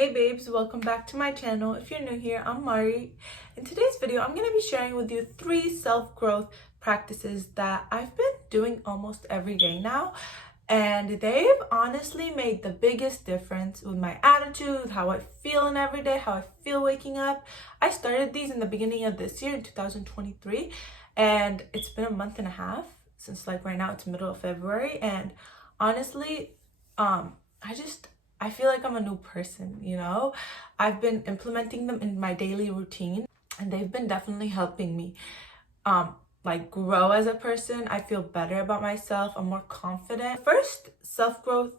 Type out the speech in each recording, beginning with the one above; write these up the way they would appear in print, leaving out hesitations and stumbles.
Hey babes, welcome back to my channel. If you're new here, I'm Mari. In today's video, I'm going to be sharing with you 3 self-growth practices that I've been doing almost every day now. And they've honestly made the biggest difference with my attitude, how I feel in every day, how I feel waking up. I started these in the beginning of this year in 2023, and it's been a month and a half since right now it's middle of February. And honestly, I feel like I'm a new person, you know? I've been implementing them in my daily routine, and they've been definitely helping me grow as a person. I feel better about myself. I'm more confident. First self-growth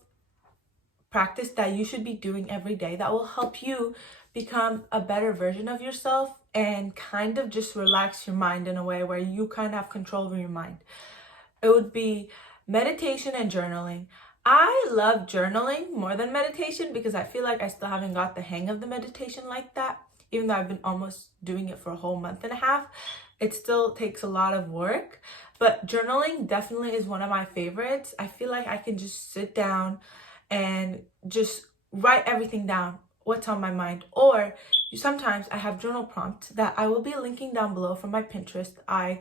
practice that you should be doing every day that will help you become a better version of yourself and kind of just relax your mind in a way where you kind of have control over your mind. It would be meditation and journaling. I love journaling more than meditation because I feel like I still haven't got the hang of the meditation like that. Even though I've been almost doing it for a whole month and a half, it still takes a lot of work. But journaling definitely is one of my favorites. I feel like I can just sit down and just write everything down, what's on my mind. Or sometimes I have journal prompts that I will be linking down below from my Pinterest. I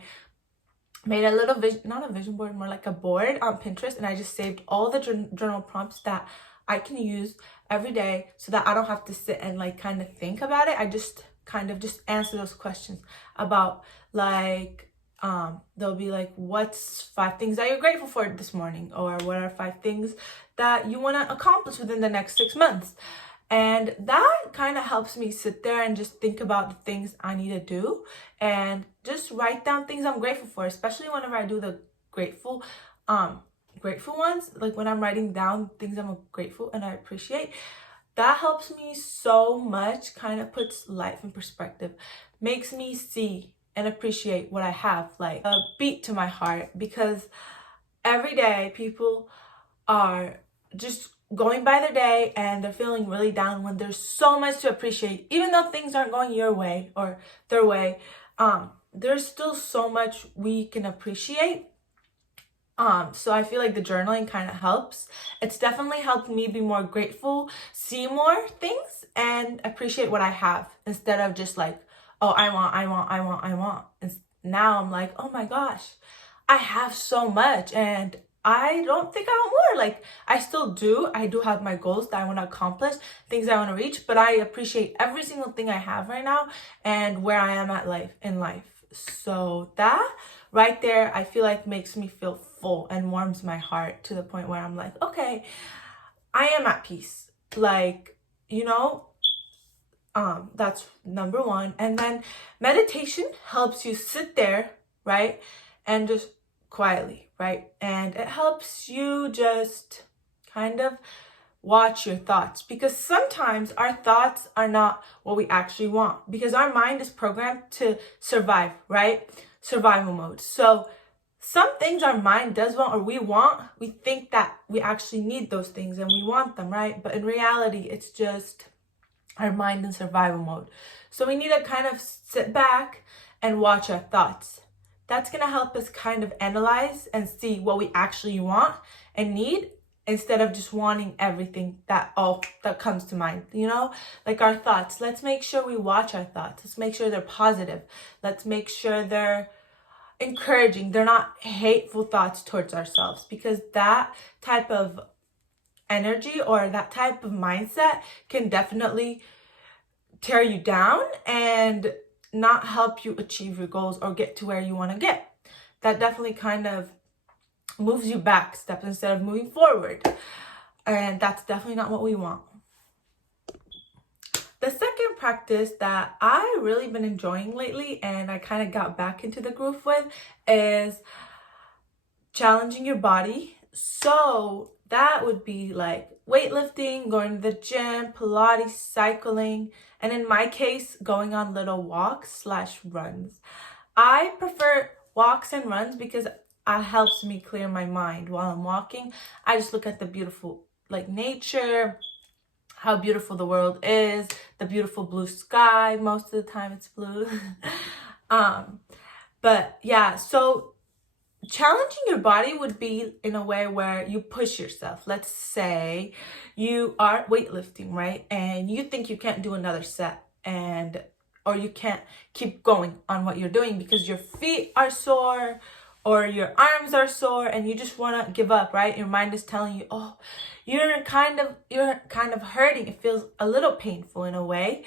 made a little not a vision board, more like a board on Pinterest, and I just saved all the journal prompts that I can use every day so that I don't have to sit and kind of think about it. I just kind of just answer those questions about they'll be like, what's 5 things that you're grateful for this morning, or what are 5 things that you want to accomplish within the next 6 months. And that kind of helps me sit there and just think about the things I need to do and just write down things I'm grateful for, especially whenever I do the grateful ones, like when I'm writing down things I'm grateful and I appreciate. That helps me so much, kind of puts life in perspective, makes me see and appreciate what I have, like a beat to my heart, because every day people are just going by their day and they're feeling really down when there's so much to appreciate. Even though things aren't going your way or their way, there's still so much we can appreciate. So I feel like the journaling kind of helps. It's definitely helped me be more grateful, see more things, and appreciate what I have, instead of just oh, I want. And now I'm like, oh my gosh, I have so much, and I don't think I want more. I still do. I do have my goals that I want to accomplish, things I want to reach, but I appreciate every single thing I have right now and where I am in life. So that right there, I feel like makes me feel full and warms my heart to the point where I'm like, okay, I am at peace. That's number 1. And then meditation helps you sit there, right? And just quietly, right? And it helps you just kind of watch your thoughts, because sometimes our thoughts are not what we actually want, because our mind is programmed to survive, right? Survival mode. So some things our mind does want, or we think that we actually need those things and we want them, right? But in reality, it's just our mind in survival mode. So we need to kind of sit back and watch our thoughts. That's going to help us kind of analyze and see what we actually want and need, instead of just wanting everything that comes to mind, like our thoughts. Let's make sure we watch our thoughts. Let's make sure they're positive. Let's make sure they're encouraging. They're not hateful thoughts towards ourselves, because that type of energy or that type of mindset can definitely tear you down and not help you achieve your goals or get to where you want to get. That definitely kind of moves you back steps instead of moving forward. And that's definitely not what we want. The second practice that I really been enjoying lately, and I kind of got back into the groove with, is challenging your body. So that would be weightlifting, going to the gym, Pilates, cycling, and in my case, going on little walks/runs. I prefer walks and runs because it helps me clear my mind while I'm walking. I just look at the beautiful nature, how beautiful the world is, the beautiful blue sky. Most of the time it's blue. But yeah, so challenging your body would be in a way where you push yourself. Let's say you are weightlifting, right? And you think you can't do another set, and or you can't keep going on what you're doing because your feet are sore or your arms are sore and you just want to give up, right? Your mind is telling you, "Oh, you're kind of hurting. It feels a little painful in a way,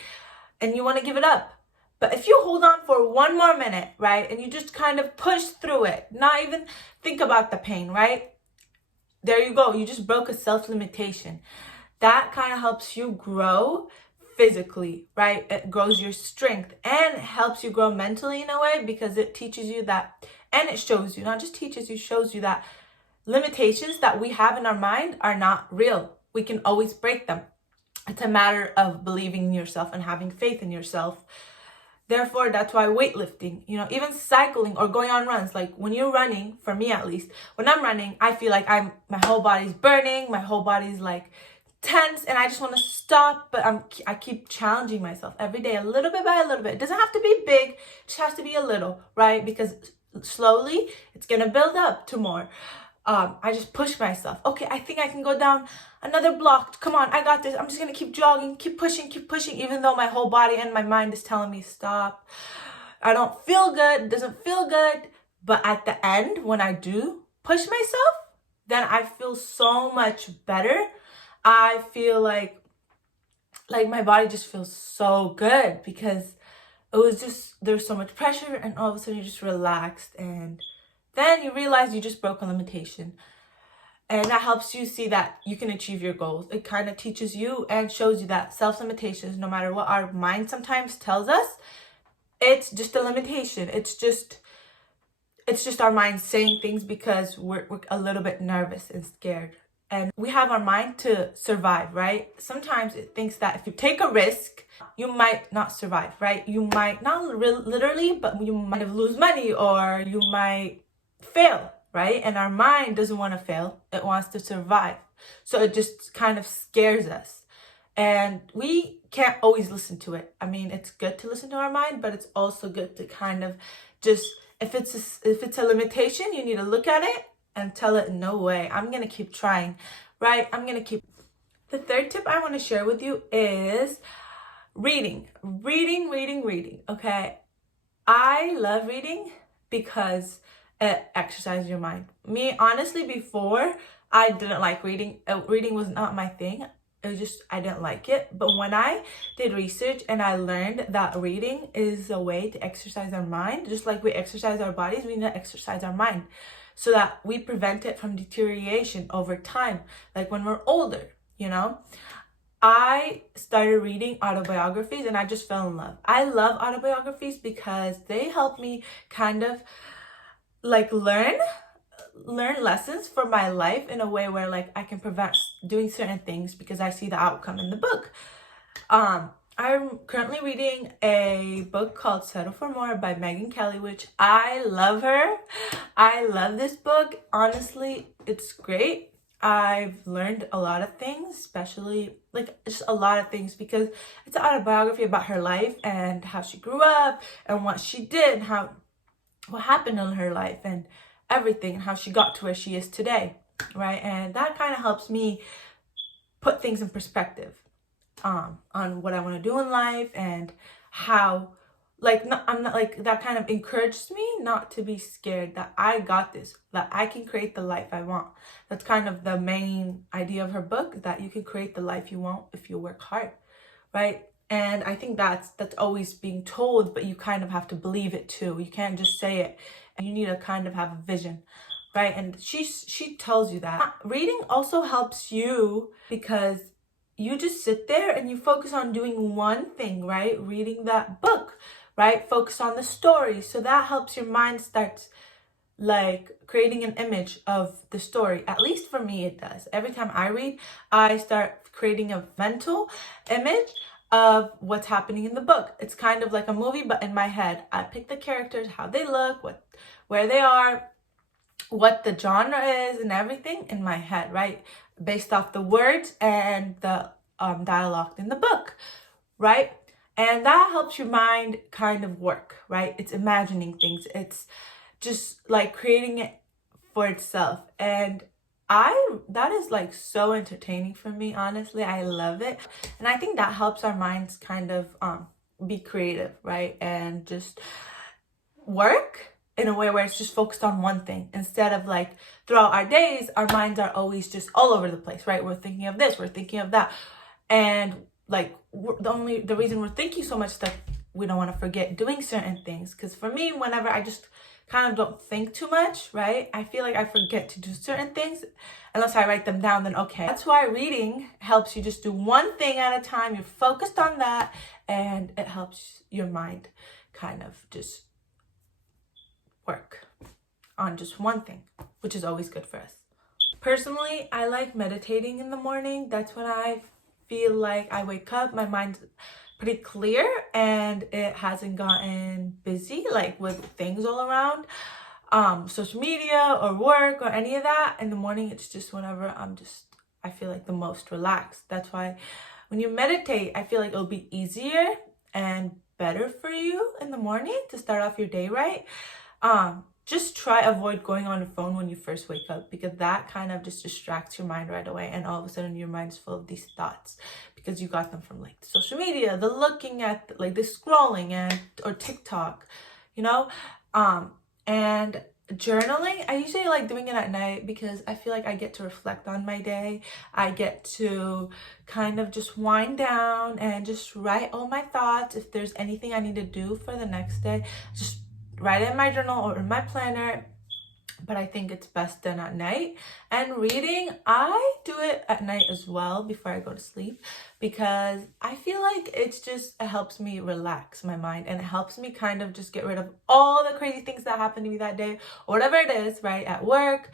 and you want to give it up." But if you hold on for one more minute, right, and you just kind of push through it, not even think about the pain, right? There you go. You just broke a self-limitation. That kind of helps you grow physically, right? It grows your strength and helps you grow mentally in a way because it teaches you that, and it shows you, not just teaches you, shows you that limitations that we have in our mind are not real. We can always break them. It's a matter of believing in yourself and having faith in yourself. Therefore, that's why weightlifting, even cycling or going on runs, like when you're running, for me at least, when I'm running, I feel like my whole body's burning, my whole body's like tense, and I just want to stop, but I keep challenging myself every day, a little bit by a little bit. It doesn't have to be big, it just has to be a little, right? Because slowly, it's going to build up to more. I just push myself. Okay, I think I can go down another block. Come on, I got this. I'm just gonna keep jogging, keep pushing, even though my whole body and my mind is telling me stop. I don't feel good, it doesn't feel good. But at the end, when I do push myself, then I feel so much better. I feel like my body just feels so good because it was just, there's so much pressure, and all of a sudden you just relaxed, and then you realize you just broke a limitation. And that helps you see that you can achieve your goals. It kind of teaches you and shows you that self-limitations, no matter what our mind sometimes tells us, it's just a limitation. It's just our mind saying things because we're a little bit nervous and scared. And we have our mind to survive, right? Sometimes it thinks that if you take a risk, you might not survive, right? You might not literally, but you might lose money or you might fail, right? And our mind doesn't want to fail. It wants to survive. So it just kind of scares us. And we can't always listen to it. I mean, it's good to listen to our mind, but it's also good to kind of just, if it's a limitation, you need to look at it and tell it, no way, I'm going to keep trying, right? The third tip I want to share with you is reading, okay? I love reading because it exercises your mind. Me, honestly, before, I didn't like reading. Reading was not my thing. It was just, I didn't like it. But when I did research and I learned that reading is a way to exercise our mind, just like we exercise our bodies, we need to exercise our mind so that we prevent it from deterioration over time, like when we're older, I started reading autobiographies and I just fell in love. I love autobiographies because they help me kind of like learn lessons for my life in a way where like I can prevent doing certain things because I see the outcome in the book. I'm currently reading a book called Settle for More by Mari.kalla, which I love her. I love this book. Honestly, it's great. I've learned a lot of things, especially like just a lot of things because it's an autobiography about her life and how she grew up and what she did and what happened in her life and everything and how she got to where she is today, right? And that kind of helps me put things in perspective on what I want to do in life and how I'm not like that kind of encouraged me not to be scared that I got this, that I can create the life I want. That's kind of the main idea of her book, that you can create the life you want if you work hard, right? And I think that's always being told, but you kind of have to believe it too. You can't just say it, and you need to kind of have a vision, right? And she tells you that. Reading also helps you because you just sit there and you focus on doing one thing, right? Reading that book, right? Focus on the story. So that helps your mind start like creating an image of the story. At least for me, it does. Every time I read, I start creating a mental image of what's happening in the book. It's kind of like a movie, but in my head. I pick the characters, how they look, where they are, what the genre is, and everything in my head, right? Based off the words and the dialogue in the book, right? And that helps your mind kind of work, right? It's imagining things. It's just like creating for itself. And that is like so entertaining for me, honestly. I love it. And I think that helps our minds kind of be creative, right? And just work in a way where it's just focused on one thing, instead of like throughout our days our minds are always just all over the place, right? We're thinking of this, we're thinking of that, and like the reason we're thinking so much stuff, we don't want to forget doing certain things. Because for me, whenever I just kind of don't think too much, right, I feel like I forget to do certain things unless I write them down. Then okay, that's why reading helps you just do one thing at a time. You're focused on that, and it helps your mind kind of just work on just one thing, which is always good for us. Personally, I like meditating in the morning. That's when I feel like I wake up, my mind's pretty clear and it hasn't gotten busy like with things all around, social media or work or any of that. In the morning, it's just whenever I feel like the most relaxed. That's why when you meditate, I feel like it'll be easier and better for you in the morning to start off your day right. Just try avoid going on your phone when you first wake up, because that kind of just distracts your mind right away, and all of a sudden your mind's full of these thoughts because you got them from like social media, the looking at, like the scrolling, and or TikTok, you know. And journaling, I usually like doing it at night because I feel like I get to reflect on my day. I get to kind of just wind down and just write all my thoughts. If there's anything I need to do for the next day, just write it in my journal or in my planner. But I think it's best done at night. And reading, I do it at night as well before I go to sleep, because I feel like it helps me relax my mind, and it helps me kind of just get rid of all the crazy things that happened to me that day or whatever it is, right, at work,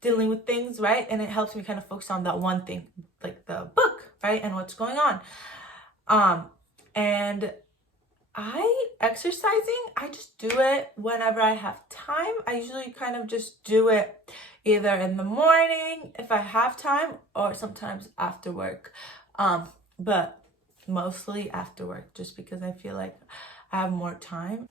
dealing with things, right? And it helps me kind of focus on that one thing, like the book, right, and what's going on. And exercising, I just do it whenever I have time. I usually kind of just do it either in the morning if I have time, or sometimes after work. But mostly after work, just because I feel like I have more time.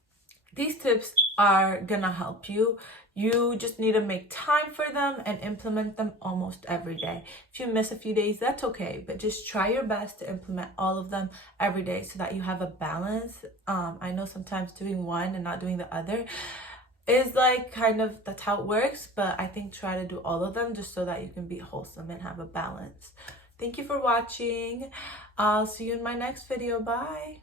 These tips are gonna help you. You just need to make time for them and implement them almost every day. If you miss a few days, that's okay, but just try your best to implement all of them every day so that you have a balance. I know sometimes doing one and not doing the other is like kind of, that's how it works, but I think try to do all of them just so that you can be wholesome and have a balance. Thank you for watching. I'll see you in my next video. Bye.